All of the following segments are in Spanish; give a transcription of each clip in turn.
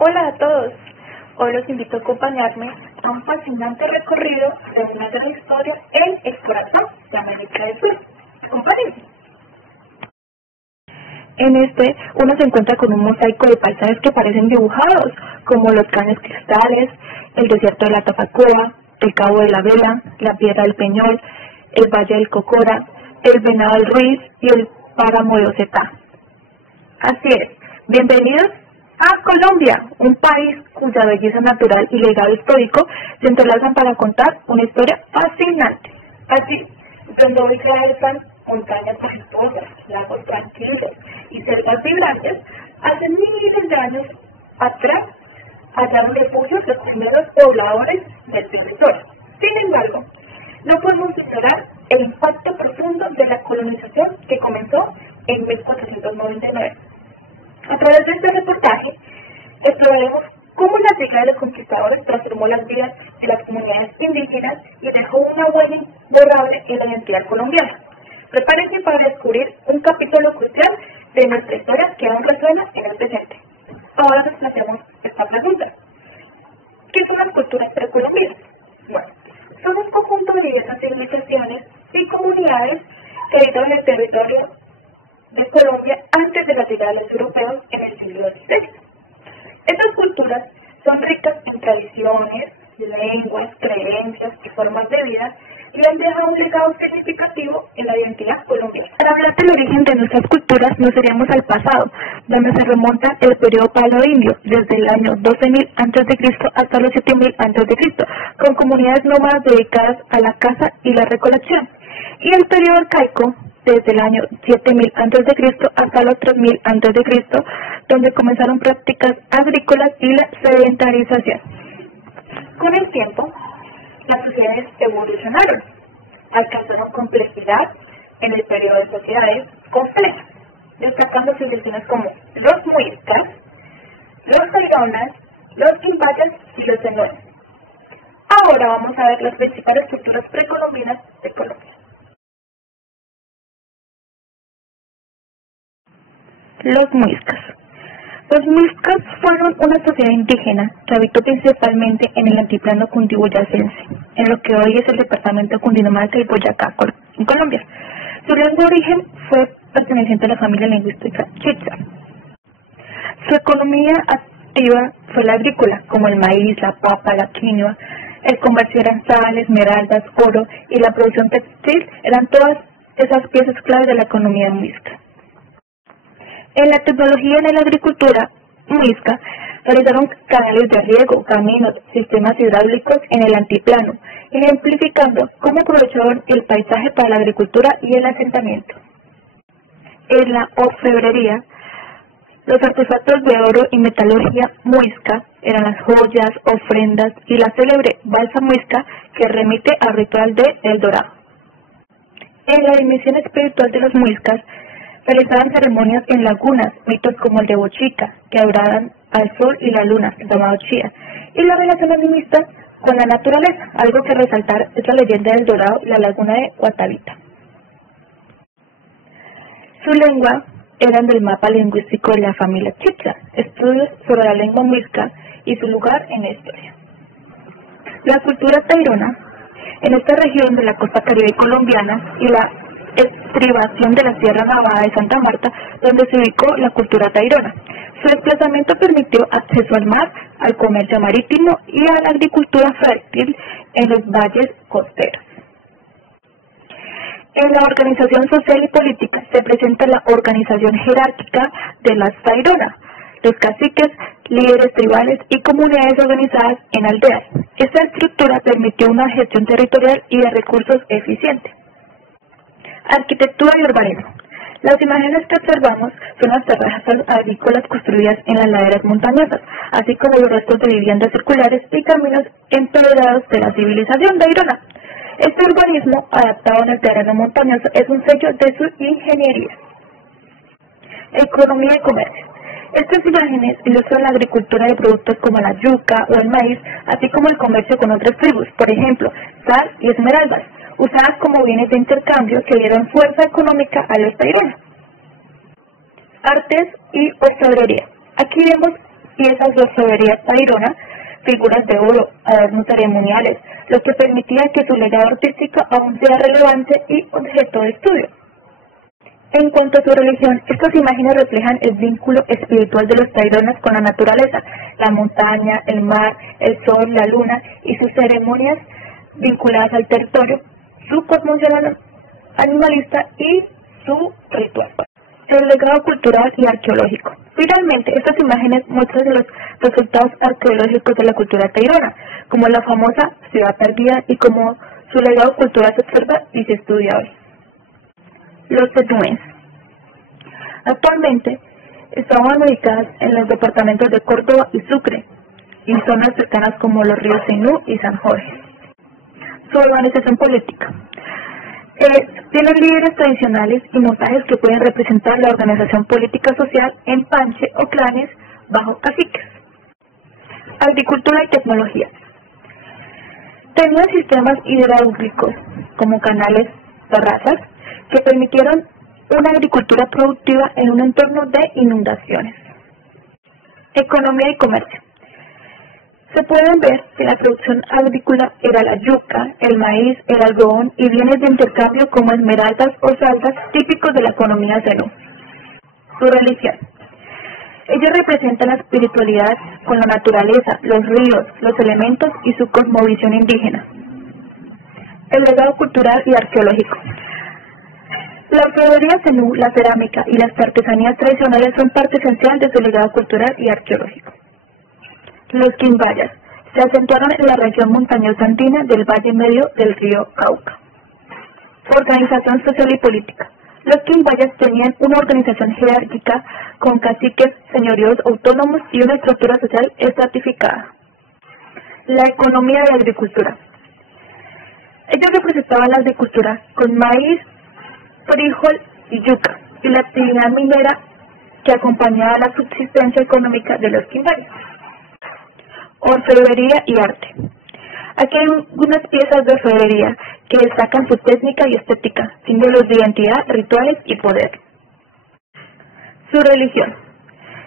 Hola a todos. Hoy los invito a acompañarme a un fascinante recorrido de una gran historia en el corazón de América del Sur. Acompáñenme. En este, uno se encuentra con un mosaico de paisajes que parecen dibujados, como los Caños Cristales, el desierto de la Tatacoa, el Cabo de la Vela, la Piedra del Peñol, el Valle del Cocora, el Venado del Ruiz y el Páramo de Ocetá. Así es, bienvenidos a Colombia, un país cuya belleza natural y legado histórico se entrelazan para contar una historia fascinante. Así, donde hoy se alzan montañas majestuosas, lagos tranquilos y selvas vibrantes, hace miles de años atrás hallaron refugios los primeros pobladores del territorio. Sin embargo, no podemos ignorar el impacto profundo de la colonización que comenzó en 1499. A través de este reportaje, exploraremos cómo la llegada de los conquistadores transformó las vidas de las comunidades indígenas y dejó una huella imborrable en la identidad colombiana. Prepárense para descubrir un capítulo crucial de nuestra historia que aún resuena en el presente. Ahora nos hacemos esta pregunta. ¿Qué son las culturas precolombinas? Bueno, son un conjunto de diversas civilizaciones y comunidades que habitaban el territorio de Colombia antes de la llegada de los europeos en el siglo XVI. Estas culturas son ricas en tradiciones, lenguas, creencias y formas de vida y han dejado un legado significativo en la identidad colombiana. Para hablar del origen de nuestras culturas nos iríamos al pasado, donde se remonta el periodo palo-indio, desde el año 12.000 a.C. hasta los 7.000 a.C., con comunidades nómadas dedicadas a la caza y la recolección, y el periodo arcaico, desde el año 7000 a.C. hasta los 3000 a.C., donde comenzaron prácticas agrícolas y la sedentarización. Con el tiempo, las sociedades evolucionaron, alcanzaron complejidad en el periodo de sociedades complejas, destacando civilizaciones como los muiscas, los taironas, los quimbayas y los enones. Ahora vamos a ver las principales culturas precolombinas de Colombia. Los muiscas. Los muiscas fueron una sociedad indígena que habitó principalmente en el altiplano cundiboyacense, en lo que hoy es el departamento de Cundinamarca y Boyacá, en Colombia. Su lengua de origen fue perteneciente a la familia lingüística Chicta. Su economía activa fue la agrícola, como el maíz, la papa, la quinoa. El comercio eran sal, esmeraldas, oro, y la producción textil eran todas esas piezas clave de la economía muisca. En la tecnología en la agricultura muisca realizaron canales de riego, caminos, sistemas hidráulicos en el altiplano, ejemplificando cómo aprovecharon el paisaje para la agricultura y el asentamiento. En la orfebrería, los artefactos de oro y metalurgia muisca eran las joyas, ofrendas y la célebre balsa muisca que remite al ritual de El Dorado. En la dimensión espiritual de los muiscas, realizaban ceremonias en lagunas, mitos como el de Bochica, que adoraban al sol y la luna, llamado Chía, y la relación animista con la naturaleza, algo que resaltar es la leyenda del Dorado y la laguna de Guatavita. Su lengua eran del mapa lingüístico de la familia Chibcha, estudios sobre la lengua muisca y su lugar en la historia. La cultura tairona, en esta región de la costa caribe colombiana y la estribación de la Sierra Nevada de Santa Marta, donde se ubicó la cultura tairona. Su desplazamiento permitió acceso al mar, al comercio marítimo y a la agricultura fértil en los valles costeros. En la organización social y política se presenta la organización jerárquica de las taironas, los caciques, líderes tribales y comunidades organizadas en aldeas. Esta estructura permitió una gestión territorial y de recursos eficiente. Arquitectura y urbanismo. Las imágenes que observamos son las terrazas agrícolas construidas en las laderas montañosas, así como los restos de viviendas circulares y caminos empedrados de la civilización tairona. Este urbanismo, adaptado en el terreno montañoso, es un sello de su ingeniería. Economía y comercio. Estas imágenes ilustran la agricultura de productos como la yuca o el maíz, así como el comercio con otras tribus, por ejemplo, sal y esmeraldas, usadas como bienes de intercambio que dieron fuerza económica a los taironas. Artes y orfebrería. Aquí vemos piezas de orfebrería tairona, figuras de oro, adornos ceremoniales, lo que permitía que su legado artístico aún sea relevante y objeto de estudio. En cuanto a su religión, estas imágenes reflejan el vínculo espiritual de los taironas con la naturaleza, la montaña, el mar, el sol, la luna y sus ceremonias vinculadas al territorio, su cosmovisión animalista y su ritual. El legado cultural y arqueológico. Finalmente, estas imágenes muestran los resultados arqueológicos de la cultura tairona, como la famosa ciudad tardía y como su legado cultural se observa y se estudia hoy. Los cenúes. Actualmente estaban ubicadas en los departamentos de Córdoba y Sucre y zonas cercanas como los ríos Cenú y San Jorge. Su organización política. Tienen líderes tradicionales y montajes que pueden representar la organización política social en panche o clanes bajo caciques. Agricultura y tecnología. Tenían sistemas hidráulicos como canales, terrazas, que permitieron una agricultura productiva en un entorno de inundaciones. Economía y comercio. Se pueden ver que la producción agrícola era la yuca, el maíz, el algodón y bienes de intercambio como esmeraldas o saldas típicos de la economía zenú. Su religión. Ellos representan la espiritualidad con la naturaleza, los ríos, los elementos y su cosmovisión indígena. El legado cultural y arqueológico. La orfebrería zenú, la cerámica y las artesanías tradicionales son parte esencial de su legado cultural y arqueológico. Los quimbayas se asentaron en la región montañosa andina del valle medio del río Cauca. Organización social y política. Los quimbayas tenían una organización jerárquica con caciques, señoríos autónomos y una estructura social estratificada. La economía de la agricultura. Ellos representaban la agricultura con maíz, frijol y yuca, y la actividad minera que acompañaba la subsistencia económica de los quimbayas. Orfebrería y arte. Aquí hay unas piezas de orfebrería que destacan su técnica y estética, símbolos de identidad, rituales y poder. Su religión.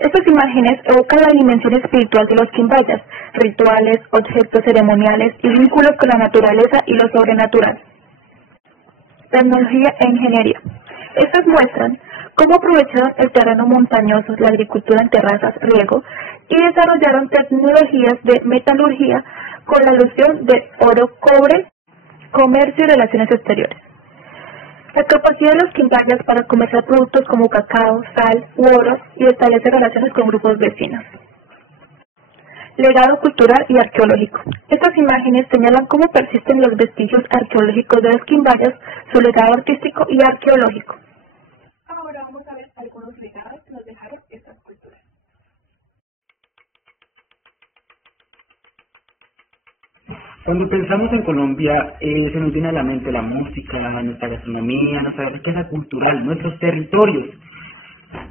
Estas imágenes evocan la dimensión espiritual de los quimbayas, rituales, objetos ceremoniales y vínculos con la naturaleza y lo sobrenatural. Tecnología e ingeniería. Estas muestran cómo aprovecharon el terreno montañoso, la agricultura en terrazas, riego, y desarrollaron tecnologías de metalurgia con la alusión de oro, cobre, comercio y relaciones exteriores. La capacidad de los quimbayas para comerciar productos como cacao, sal u oro y establecer relaciones con grupos vecinos. Legado cultural y arqueológico. Estas imágenes señalan cómo persisten los vestigios arqueológicos de los quimbayas, su legado artístico y arqueológico. Ahora vamos a ver algunos legados que nos dejaron estas culturas. Cuando pensamos en Colombia, se nos viene a la mente la música, nuestra gastronomía, nuestra riqueza cultural, nuestros territorios.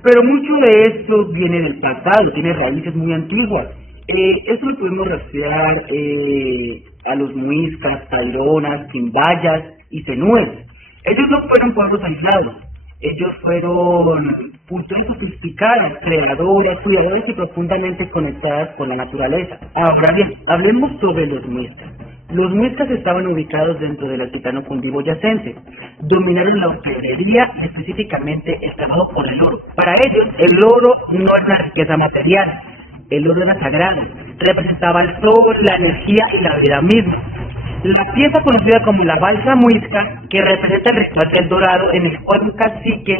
Pero mucho de esto viene del pasado, tiene raíces muy antiguas. Esto lo podemos rastrear a los muiscas, taironas, quimbayas y zenúes. Ellos no fueron pueblos aislados, ellos fueron culturas sofisticadas, creadoras, cuidadoras y profundamente conectadas con la naturaleza. Ahora bien, hablemos sobre los muiscas. Los muiscas estaban ubicados dentro del altiplano cundiboyacense. Dominaron la orfebrería y específicamente el trabajo por el oro. Para ellos, el oro no es una riqueza material. El oro era sagrado, representaba el sol, la energía y la vida misma. La pieza conocida como la balsa muisca, que representa el ritual del dorado en el cual un cacique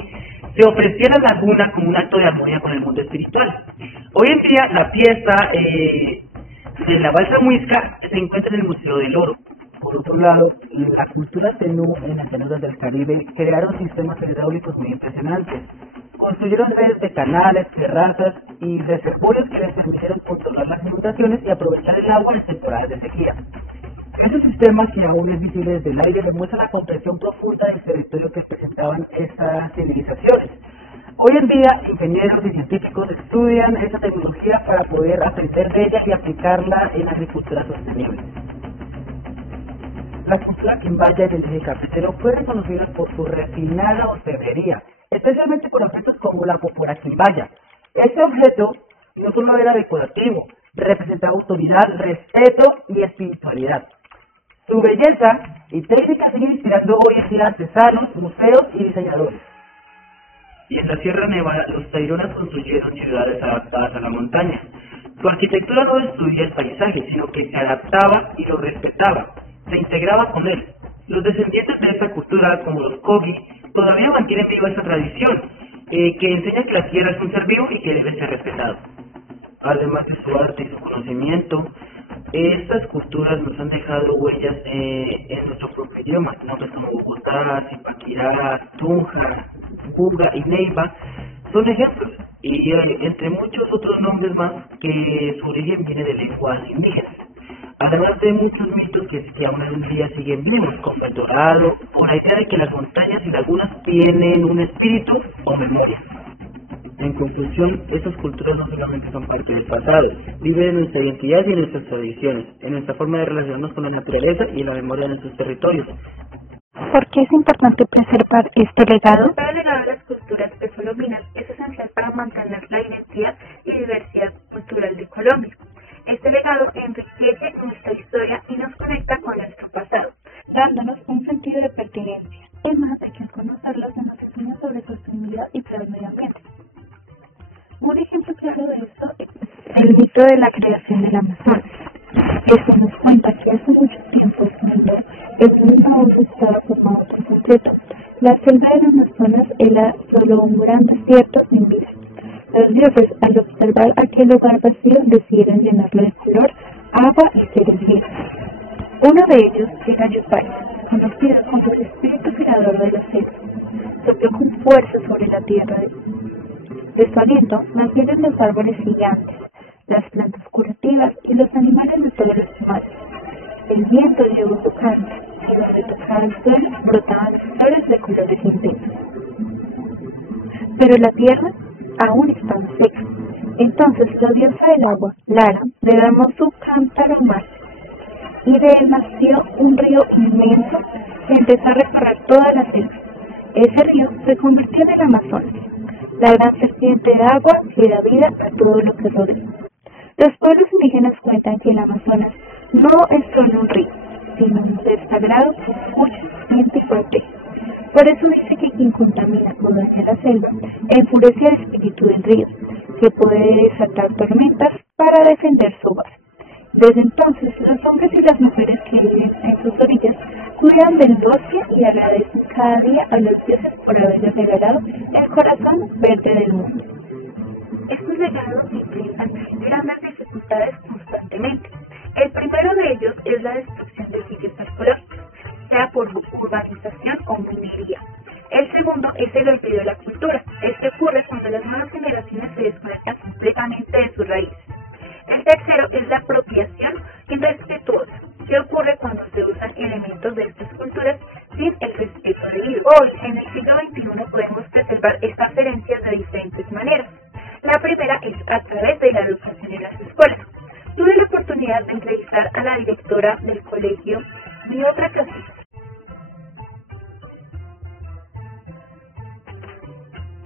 se ofrecía a la laguna como un acto de armonía con el mundo espiritual. Hoy en día la pieza de la balsa muisca se encuentra en el Museo del Oro. Por otro lado, la cultura zenú en las llanuras del Caribe crearon sistemas hidráulicos muy impresionantes. Construyeron redes de canales, terrazas y reservorios que les permitieron controlar las inundaciones y aprovechar el agua en temporadas de sequía. Estos sistemas, que aún es visible desde el aire, demuestran la comprensión profunda del territorio que presentaban estas civilizaciones. Hoy en día, ingenieros y científicos estudian esta tecnología para poder aprender de ella y aplicarla en la agricultura sostenible. La cultura quimbaya del eje cafetero fue reconocida por su refinada orfebrería, especialmente con objetos como la popora quimbaya. Este objeto No solo era decorativo, representaba autoridad, respeto y espiritualidad. Su belleza y técnica siguen inspirando hoy en día artesanos, museos y diseñadores. Y en la Sierra Nevada, los taironas construyeron ciudades adaptadas a la montaña. Su arquitectura no destruía el paisaje, sino que se adaptaba y lo respetaba, se integraba con él. Los descendientes de esta cultura, como los Kogi, todavía mantienen viva esta tradición, que enseña que la tierra es un ser vivo y que debe ser respetado. Además de su arte y su conocimiento, estas culturas nos han dejado huellas en nuestro propio idioma, nombres como Bogotá, Zipaquirá, Tunja, Buga y Neiva son ejemplos, y entre muchos otros nombres más que su origen viene de lenguas indígenas. Además de muchos mitos que aún hoy en día siguen vivos, como el dorado, o la idea de que las montañas y lagunas tienen un espíritu o memoria. En conclusión, estas culturas no solamente son parte del pasado, viven en nuestra identidad y en nuestras tradiciones, en nuestra forma de relacionarnos con la naturaleza y en la memoria de nuestros territorios. ¿Por qué es importante preservar este legado? El legado de las culturas precolombinas es esencial para mantener la identidad y diversidad cultural de Colombia. Este legado enriquece nuestra historia y nos conecta con nuestro pasado, Dándonos un sentido de pertenencia. Es más, hay que conocerlos se nos enseña sobre sostenibilidad y cuidado del medio ambiente. Un ejemplo claro de esto es el mito de la creación del Amazonas, que nos cuenta que hace mucho tiempo, cuando el mundo aún no estaba formado por completo, la selva del Amazonas era solo un gran desierto sin vida. Los dioses, al observar aquel lugar vacío, decidieron llenarlo de color, agua y seres vivos. Uno de ellos era Yupay, conocido como el espíritu creador de los seres. Sopló con fuerza sobre la tierra. De su aliento nacieron los árboles gigantes, las plantas curativas y los animales de todos los mares. El viento llevó su canto, y donde tocaba el suelo brotaban flores de colores intensos. Pero la tierra aún estaba seca. Entonces la diosa del agua, Lara, derramó su cántaro al mar, y de él nació un río inmenso que empezó a recorrer toda la selva. Ese río se convirtió en el Amazonas, la gran serpiente de agua que da vida a todo lo que rodea. Los pueblos indígenas cuentan que el Amazonas no es solo un río, sino un ser sagrado con mucha gente y fuerte. Por eso dice que quien contamina o daña la selva enfurece al espíritu del río, que puede desatar tormentas para defender su hogar. Desde entonces, los hombres y las mujeres que viven en sus orillas cuidan del bosque y agradecen cada día a los dioses por haberles regalado el corazón verde del mundo. Estos legados enfrentan grandes dificultades constantemente. El primero de ellos es la destrucción de sitios arqueológicos, sea por urbanización o minería. El segundo es el olvido de la cultura. Este ocurre cuando las nuevas generaciones se desconectan completamente de sus raíces. El tercero es la apropiación irrespetuosa, que ocurre cuando se usan elementos de estas culturas sin el respeto debido. Hoy, en el siglo XXI, podemos preservar estas herencias de diferentes maneras. La primera es a través de la educación en las escuelas. Tuve la oportunidad de entrevistar a la directora del colegio de otra clase.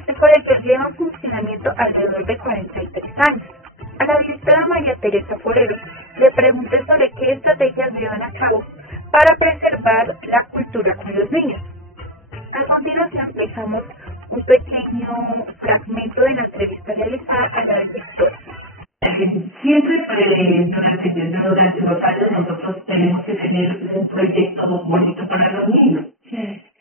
El colegio lleva en funcionamiento alrededor de 43 años. A la directora María Teresa Forero le pregunté sobre qué estrategias llevan a cabo para preservar la cultura con los niños. A continuación dejamos un pequeño fragmento de la entrevista realizada a la directora. Siempre durante los años nosotros tenemos que tener un proyecto muy bonito para los niños.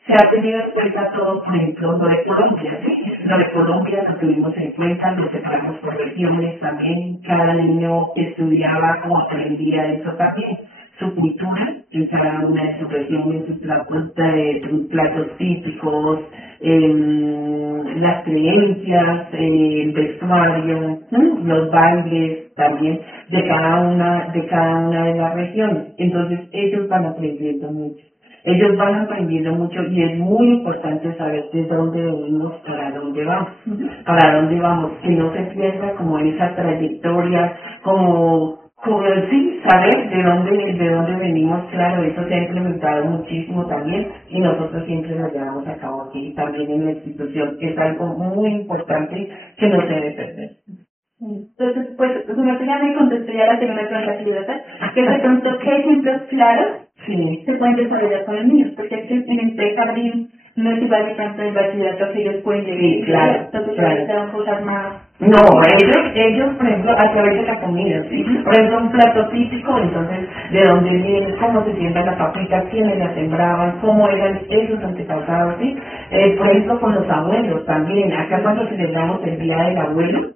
Se ha tenido en cuenta todo, por ejemplo, lo de Colombia, ¿sí? Lo de Colombia lo tuvimos en cuenta, lo separamos por regiones también, cada niño estudiaba o aprendía eso también, su cultura, en cada una de sus regiones, sus platos típicos, las creencias, el vestuario, los bailes también de cada una de las regiones. Entonces ellos van aprendiendo mucho. Ellos van aprendiendo mucho y es muy importante saber de dónde venimos, para dónde vamos, que no se pierda como esa trayectoria, como sí, saber de dónde venimos. Claro, eso se ha implementado muchísimo también y nosotros siempre lo llevamos a cabo aquí también en la institución. Es algo muy importante que no se debe perder. Entonces, pues, uno ya me contestó, ya la tengo en la libertad, que de pronto, ¿qué ejemplos claros se pueden desarrollar con los niños? Porque es que en este jardín no es igual que tanto el bachillerato que ellos pueden llegar. Sí, claro, entonces, claro. se dan cosas más... No, ellos, por ejemplo, a través de la comida, ¿sí? Por ejemplo, un plato típico, entonces, de dónde viene, cómo se siembra la papita, quiénes la sembraban, cómo eran esos antepasados, ¿sí? Por ejemplo, con los abuelos también. Acá cuando celebramos el Día del abuelo,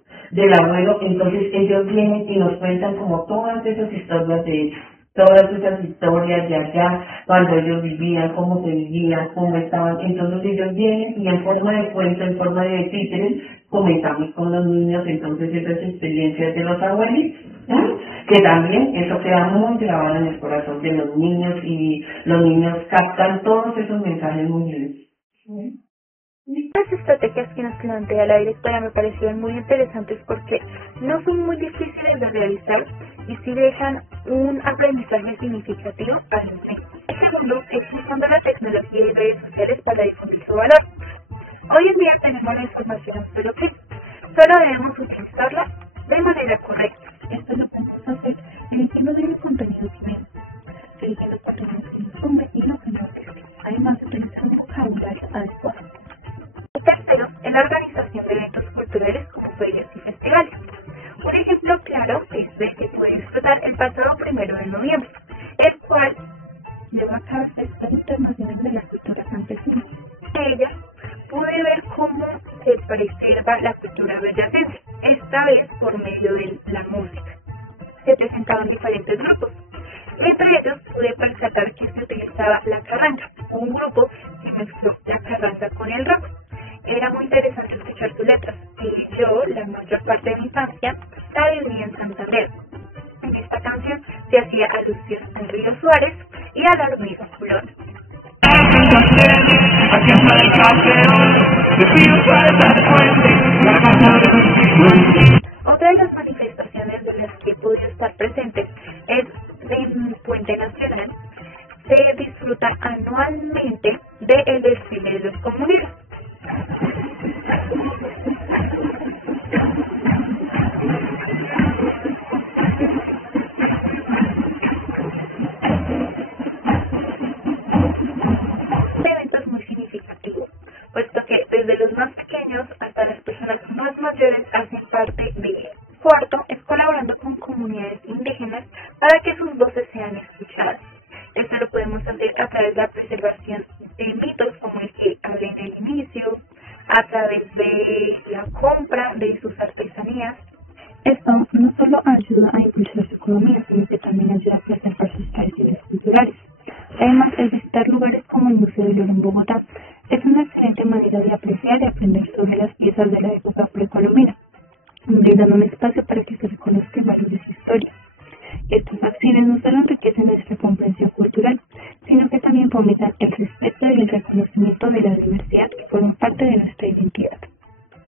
entonces ellos vienen y nos cuentan como todas esas historias de ellos. Todas esas historias de allá, cuando ellos vivían, cómo se vivían, cómo estaban. Entonces ellos vienen y en forma de cuento, en forma de títeres, comentamos con los niños entonces esas experiencias de los abuelos, ¿no? Que también eso queda muy grabado en el corazón de los niños y los niños captan todos esos mensajes muy bien. Las estrategias que nos plantea la directora me parecieron muy interesantes porque no son muy difíciles de realizar y sí dejan un aprendizaje significativo para los niños. El segundo es usando la tecnología y redes sociales para difundir su valor. Hoy en día tenemos la información a nuestro clic, solo debemos utilizarla de manera correcta. Esto lo podemos hacer eligiendo bien el contenido que vemos, eligiendo patrones que nos sumen y no que nos desvíen, además utilizando vocabulario adecuado. El tercero es la organización de eventos culturales como ferias y festivales. Un ejemplo claro es el que pude disfrutar el pasado 1 de noviembre, el cual lleva a cabo el Festival Internacional de la Cultura Campesina. En ella pude ver cómo se preserva la cultura boyacense, esta vez por medio de la música. Se presentaban diferentes grupos. Entre ellos pude percatar que se utilizaba la carranga, un grupo que mezcló la carranga con el rock. Era muy interesante escuchar sus letras, y yo, la mayor parte de mi infancia, la viví en Santander. En esta canción se hacía alusión al río Suárez y a la hormiga Colón. Otra de las manifestaciones de las que he podido estar presente es en Puente Nacional. Se disfruta anualmente del desfile de los comuneros. Este evento es muy significativo, puesto que desde los más pequeños hasta las personas más mayores hacen parte de él. Cuarto, es colaborando con comunidades indígenas para que sus voces sean escuchadas. Esto lo podemos hacer a través de la preservación de mitos como el que hablé en el inicio, a través de la compra de sus artesanías. Esto no solo ayuda a impulsar su economía, sino que también ayuda a preservar sus tradiciones culturales. Además, el visitar lugares como el Museo del Oro en Bogotá es una excelente manera de apreciar y aprender sobre las piezas de la época precolombina, brindando un espacio para que se reconozca el valor de su historia. Estos acciones no solo enriquecen nuestra comprensión cultural, sino que también fomentan